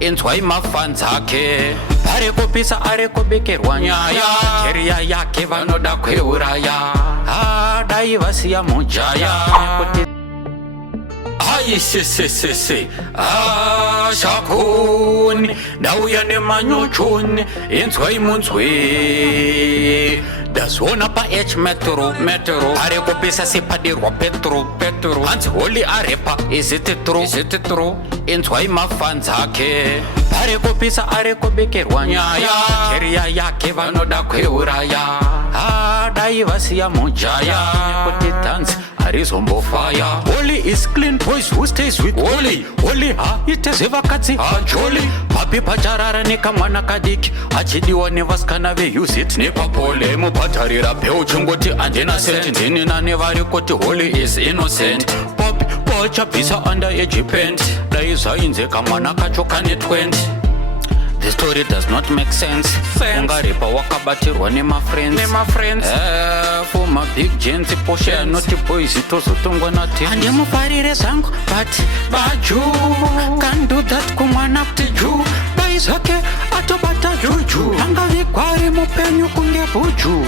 inzwai mafans ake arekopisa arekobekerwa nyaya keria yake vanoda kweuraya dai vasiya mujaya ayisisisisi shakuni ndauya nemanyochuni inzwai munzwi ndazona pa-h metro arekopisa sipadirwa petro hanzi holi arepa isititro inzwai mafans ake arekopisa arekobekerwa nyaya keria yake vanoda kweuraya dai vasiya mujaya kuti tanzi arizombofaya Holy is clean boys who stays with Holy iteze vakadzi jolly papi pacharara nekamwana kadiki achidiwa nevasikana veuse it nepapole mubhadharira peu chingoti andina senti ndinina nevari kuti Holy is innocent papi pachabvisa underage pent dai zvainze kamwana kacho kane 20. The story does not make sense. Ungarepa wakabatirwa nema friends. For my big gents Porsche and not boys itozotongwa na team. Ande mufarire zangu but baju can't do that kumwana ptiju. Bai zake atobata juju. Anga vikwari mupenyu kunge buju.